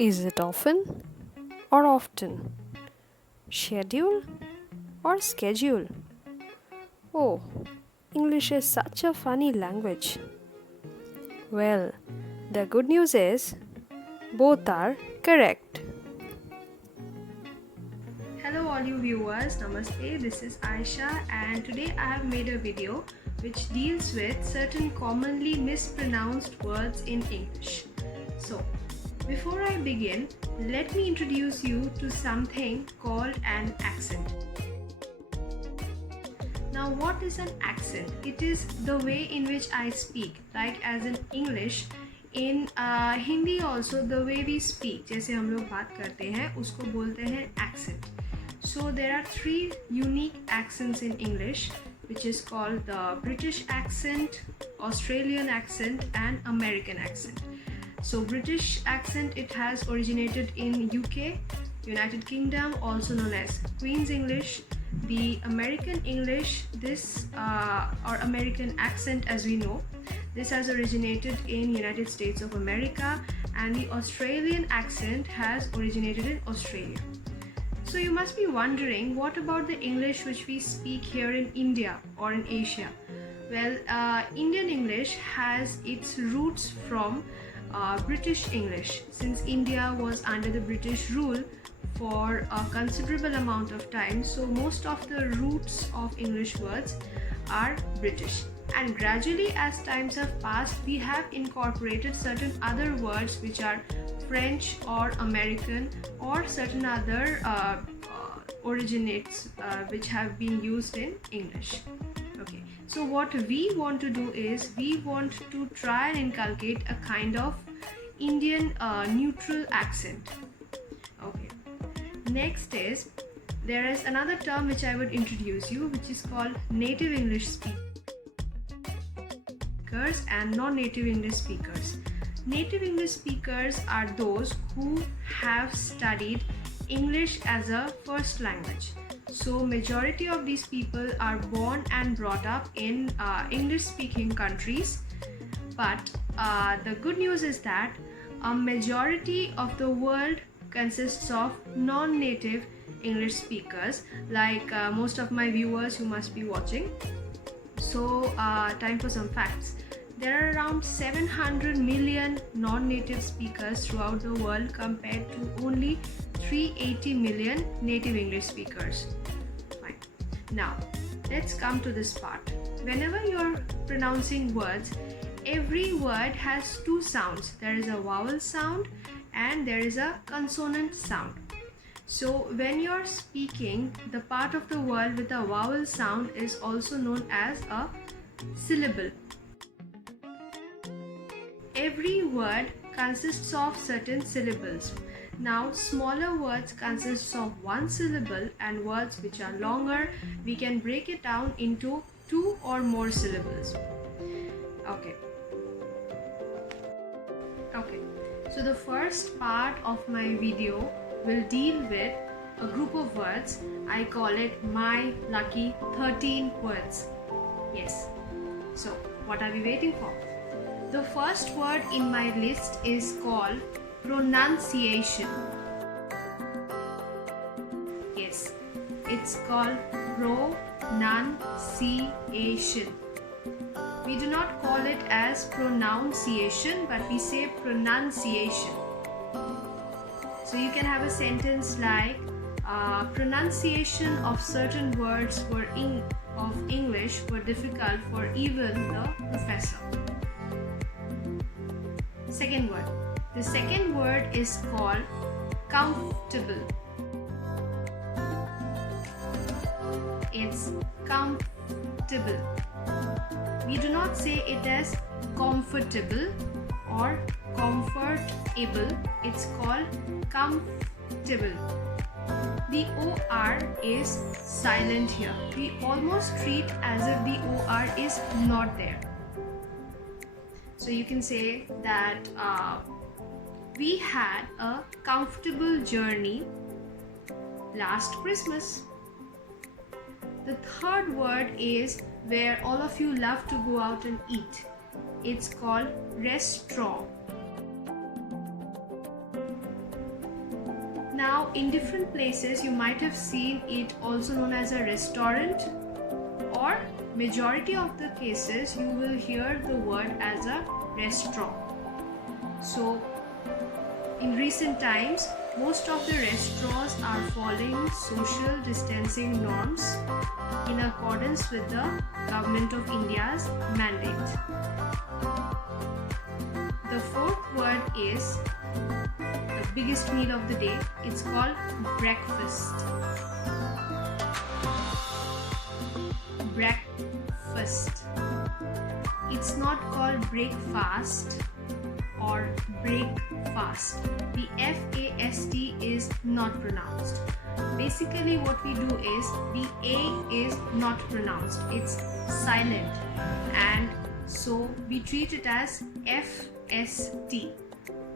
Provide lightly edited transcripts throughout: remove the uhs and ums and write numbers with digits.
Is it often or often? Schedule or schedule? Oh, English is such a funny language. Well, the good news is both are correct. Hello all you viewers, Namaste, this is Aisha and today I have made a video which deals with certain commonly mispronounced words in English. So, before I begin, let me introduce you to something called an accent. Now, what is an accent? It is the way in which I speak, like as in English. In Hindi also the way we speak, जैसे हम लोग बात करते हैं उसको बोलते हैं accent. So there are three unique accents in English, which is called the British accent, Australian accent, and American accent. So British accent, it has originated in UK, United Kingdom, also known as Queen's English. The American English, this or American accent as we know, this has originated in United States of America, and the Australian accent has originated in Australia. So you must be wondering, what about the English which we speak here in India or in Asia? Well, Indian English has its roots from British English, since India was under the British rule for a considerable amount of time. So most of the roots of English words are British. And gradually, as times have passed, we have incorporated certain other words which are French or American or certain other originates which have been used in English. Okay, so what we want to do is we want to try and inculcate a kind of Indian neutral accent. Okay, next is there is another term which I would introduce you, which is called native English speakers and non-native English speakers. Native English speakers are those who have studied English as a first language. So majority of these people are born and brought up in English speaking countries, but the good news is that a majority of the world consists of non-native English speakers, like most of my viewers who must be watching. So time for some facts. There are around 700 million non-native speakers throughout the world compared to only 380 million native English speakers. Fine. Now, let's come to this part. Whenever you're pronouncing words, every word has two sounds. There is a vowel sound and there is a consonant sound. So when you're speaking, the part of the word with a vowel sound is also known as a syllable. Every word consists of certain syllables. Now, smaller words consist of one syllable, and words which are longer, we can break it down into two or more syllables. Okay. So the first part of my video will deal with a group of words. I call it my lucky 13 words. Yes. So, what are we waiting for? The first word in my list is called pronunciation. Yes, it's called pronunciation. We do not call it as pronunciation, but we say pronunciation. So you can have a sentence like pronunciation of certain words of English were difficult for even the professor. Second word. The second word is called comfortable. It's comfortable. We do not say it as comfortable or comfortable. It's called comfortable. The OR is silent here. We almost treat as if the OR is not there. So you can say that we had a comfortable journey last Christmas. The third word is where all of you love to go out and eat. It's called restaurant. Now, in different places, you might have seen it also known as a restaurant, or majority of the cases you will hear the word as a restaurant. So, in recent times, most of the restaurants are following social distancing norms in accordance with the Government of India's mandate. The fourth word is the biggest meal of the day. It's called breakfast. Breakfast. It's not called breakfast or breakfast. The FAST is not pronounced. Basically what we do is the A is not pronounced. It's silent, and so we treat it as FST.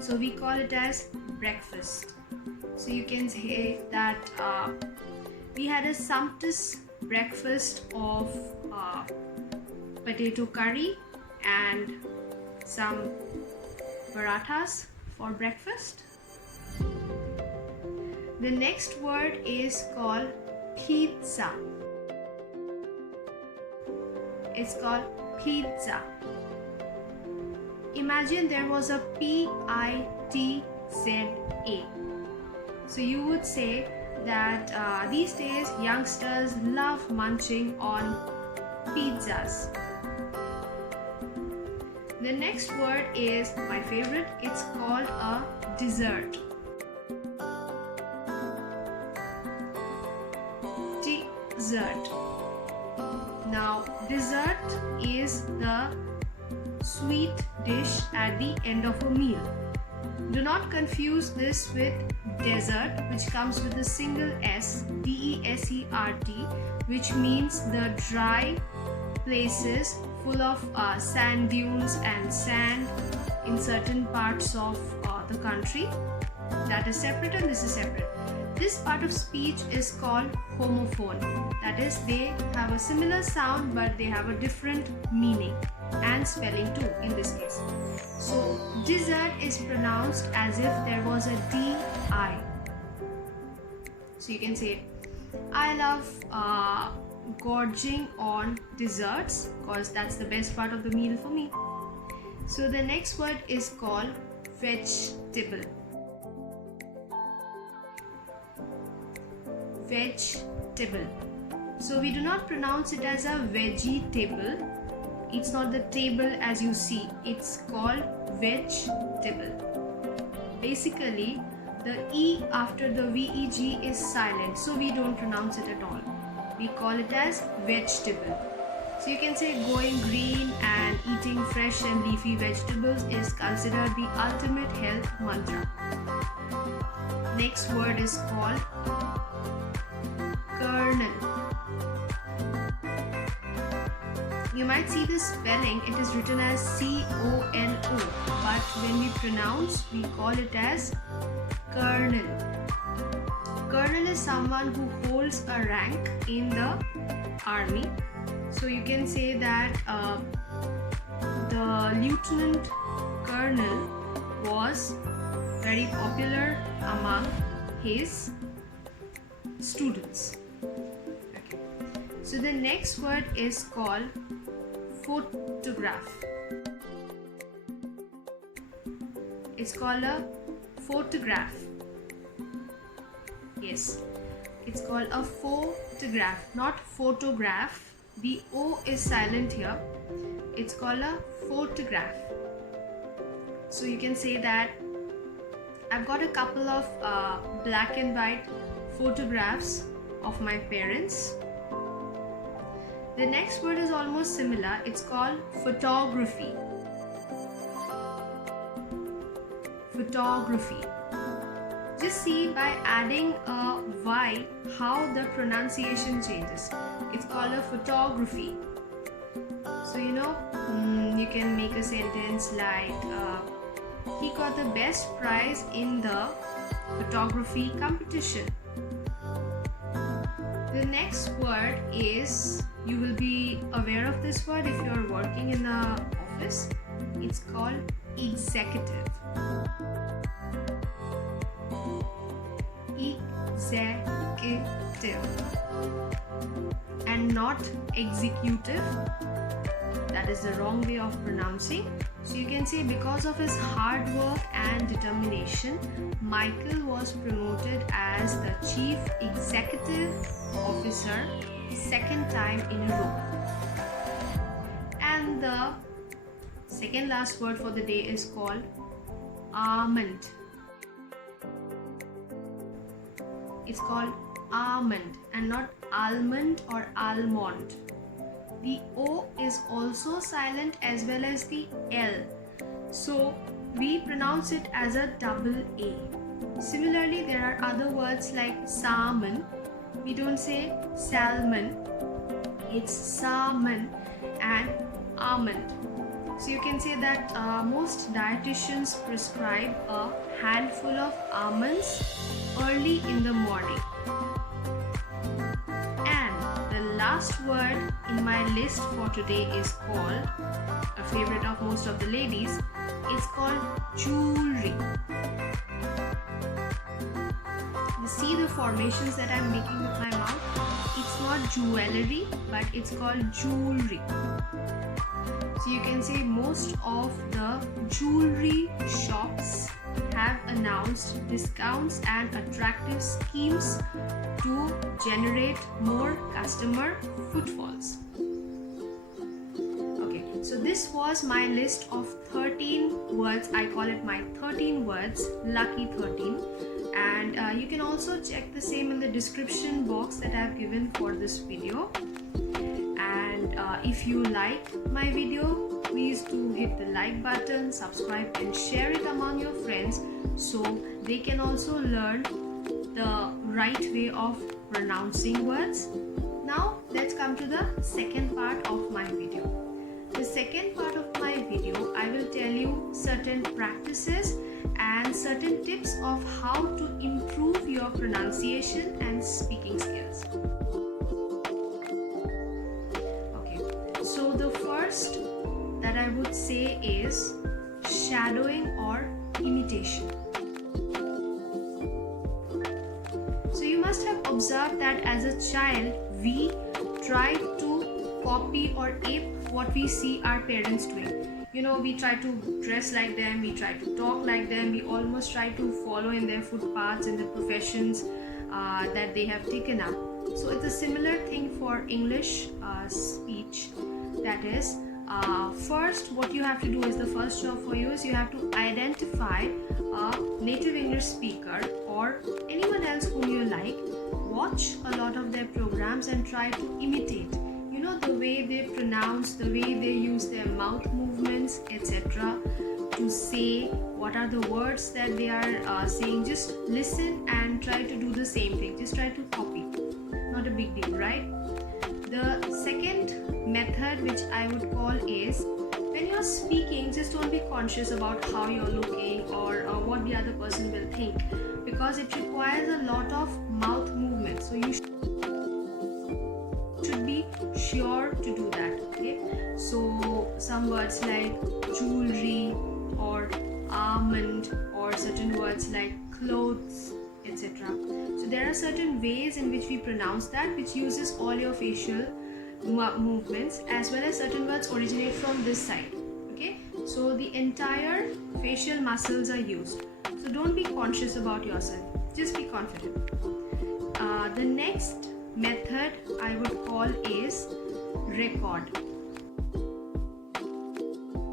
So we call it as breakfast. So you can say that we had a sumptuous breakfast of potato curry and some parathas for breakfast. The next word is called pizza. It's called pizza. Imagine there was a PITZA. So you would say that these days youngsters love munching on pizzas. The next word is my favorite. It's called a dessert. Dessert. Now, dessert is the sweet dish at the end of a meal. Do not confuse this with desert, which comes with a single S, DESERT, which means the dry places full of sand dunes and sand in certain parts of the country. That is separate and this is separate. This part of speech is called homophone. That is, they have a similar sound but they have a different meaning and spelling too in this case. So dessert is pronounced as if there was a DI. So you can say, I love gorging on desserts because that's the best part of the meal for me. So the next word is called vegetable. Vegetable. So we do not pronounce it as a vegetable. It's not the table as you see. It's called vegetable. Basically, the E after the VEG is silent, so we don't pronounce it at all. We call it as vegetable. So you can say going green and eating fresh and leafy vegetables is considered the ultimate health mantra. Next word is called kernel. You might see the spelling, it is written as CONO, but when we pronounce, we call it as kernel. Colonel is someone who holds a rank in the army. So you can say that the lieutenant colonel was very popular among his students. Okay. So the next word is called photograph. It's called a photograph. Yes, it's called a photograph, not photograph. The O is silent here. It's called a photograph. So you can say that I've got a couple of black and white photographs of my parents. The next word is almost similar. It's called photography. Photography. Just see by adding a Y how the pronunciation changes. It's called a photography. So you can make a sentence like he got the best prize in the photography competition. The next word is, you will be aware of this word if you are working in the office. It's called executive. executive and not executive. That is the wrong way of pronouncing. So you can say because of his hard work and determination, Michael was promoted as the chief executive officer second time in a row. And the second last word for the day is called almond. It's called almond and not almond or almond. The O is also silent as well as the L. So we pronounce it as a double A. Similarly, there are other words like salmon. We don't say salmon. It's salmon and almond. So you can say that most dietitians prescribe a handful of almonds early in the morning. And the last word in my list for today is called, a favorite of most of the ladies, is called jewelry. You see the formations that I'm making with my mouth? It's not jewelry, but it's called jewelry. So you can say most of the jewelry shops have announced discounts and attractive schemes to generate more customer footfalls. Okay, so this was my list of 13 words. I call it my 13 words, lucky 13. And you can also check the same in the description box that I have given for this video. And if you like my video, please do hit the like button, subscribe and share it among your friends so they can also learn the right way of pronouncing words. Now let's come to the second part of my video. The second part of my video, I will tell you certain practices and certain tips of how to improve your pronunciation and speaking skills. So the first that I would say is shadowing or imitation. So you must have observed that as a child we try to copy or ape what we see our parents doing. You know, we try to dress like them, we try to talk like them, we almost try to follow in their footpaths and the professions that they have taken up. So it's a similar thing for English speech. That is, first what you have to do is, the first job for you is you have to identify a native English speaker or anyone else whom you like. Watch a lot of their programs and try to imitate. You know, the way they pronounce, the way they use their mouth movements, etc. to say what are the words that they are saying. Just listen and try to do the same thing. Just try to copy. Not a big deal, right? The second method which I would call is, when you're speaking, just don't be conscious about how you're looking or what the other person will think, because it requires a lot of mouth movement. So you should be sure to do that. Okay, so some words like jewelry or almond or certain words like clothes, etc. So there are certain ways in which we pronounce that, which uses all your facial movements, as well as certain words originate from this side. Okay, so the entire facial muscles are used. So don't be conscious about yourself, just be confident. The next method I would call is record.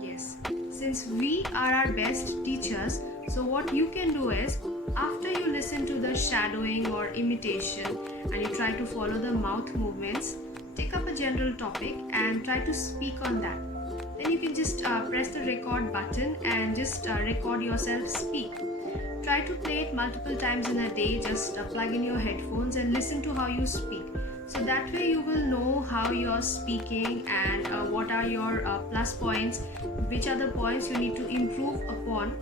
Yes, since we are our best teachers, so what you can do is, after you listen to the shadowing or imitation and you try to follow the mouth movements, take up a general topic and try to speak on that. Then you can just press the record button and just record yourself speak. Try to play it multiple times in a day. Just plug in your headphones and listen to how you speak. So that way you will know how you're speaking and what are your plus points, which are the points you need to improve upon.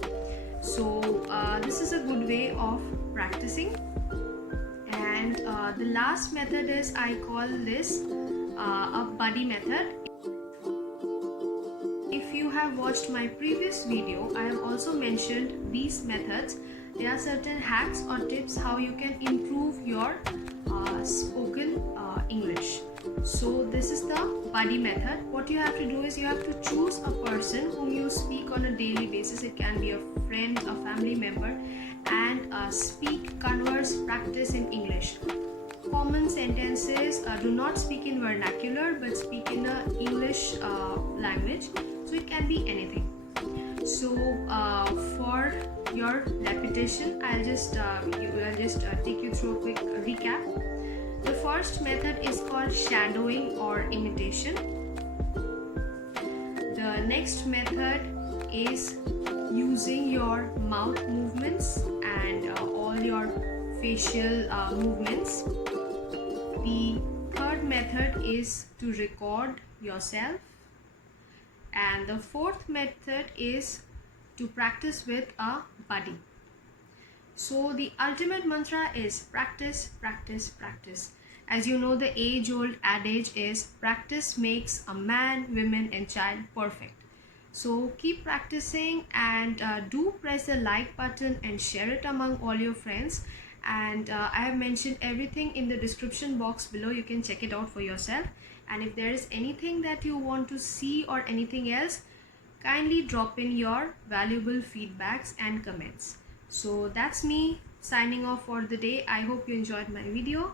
So this is a good way of practicing. And the last method is, I call this a buddy method. If you have watched my previous video, I have also mentioned these methods there are certain hacks or tips how you can improve your spoken English. So this is the buddy method. What you have to do is you have to choose a person whom you speak on a daily basis. It can be a friend, a family member, and speak, converse, practice in English. Common sentences, do not speak in vernacular but speak in a English language. So it can be anything. So for your repetition, I'll just take you through a quick recap. The first method is called shadowing or imitation. The next method is using your mouth movements and all your facial movements. The third method is to record yourself. And the fourth method is to practice with a buddy. So the ultimate mantra is practice, practice, practice. As you know, the age-old adage is practice makes a man, woman and child perfect. So keep practicing and do press the like button and share it among all your friends. And I have mentioned everything in the description box below. You can check it out for yourself. And if there is anything that you want to see or anything else, kindly drop in your valuable feedbacks and comments. So that's me signing off for the day. I hope you enjoyed my video.